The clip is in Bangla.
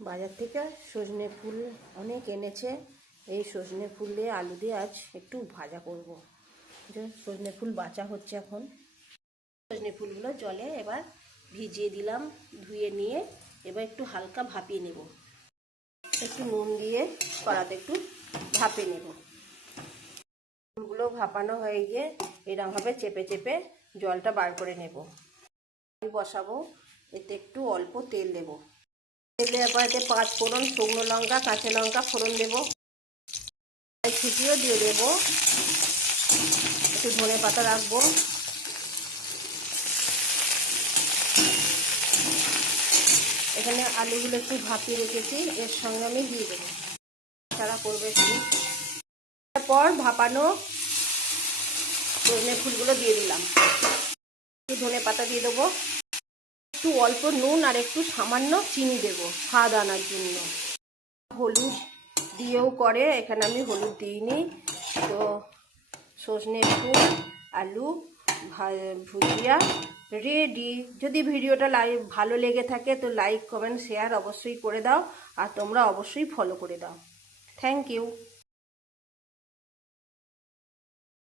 বাজার থেকে সজনে ফুল অনেক এনেছে। এই সজনে ফুল দিয়ে আলু দিয়ে আজ একটু ভাজা করব। যে সজনে ফুল বাঁচা হচ্ছে এখন। সজনে ফুলগুলো জলে এবার ভিজিয়ে দিলাম, ধুয়ে নিয়ে এবার একটু হালকা ভাপিয়ে নেব। একটু নুন দিয়ে কড়াতে একটু ভাপিয়ে নেব। ফুলগুলো ভাপানো হয়ে গিয়ে এরকমভাবে চেপে চেপে জলটা বার করে নেব। বসাবো, এতে একটু অল্প তেল দেব। তেলে এবার এতে 5 ফোড়ন, শুকনো লঙ্কা, কাঁচা লঙ্কা ফোড়ন দেবো, ছুটিও দিয়ে দেবো, একটু ধনে পাতা রাখবো। এখানে আলুগুলো একটু ভাপিয়ে রেখেছি, এর সঙ্গে আমি দিয়ে দেবো। ছাড়া করবে একটু। তারপর ভাপানো সজনে ফুলগুলো দিয়ে দিলাম, একটু ধনে পাতা দিয়ে দেবো, একটু অল্প নুন আর একটু সামান্য চিনি দেবো স্বাদ আনার জন্য। হলুদ দিয়েও করে, এখানে আমি হলুদ দিইনি। তো সজনে ফুল আলু ভুজিয়া রেডি। যদি ভিডিওটা ভালো লেগে থাকে তো লাইক কমেন্ট শেয়ার অবশ্যই করে দাও, আর তোমরা অবশ্যই ফলো করে দাও। Thank you.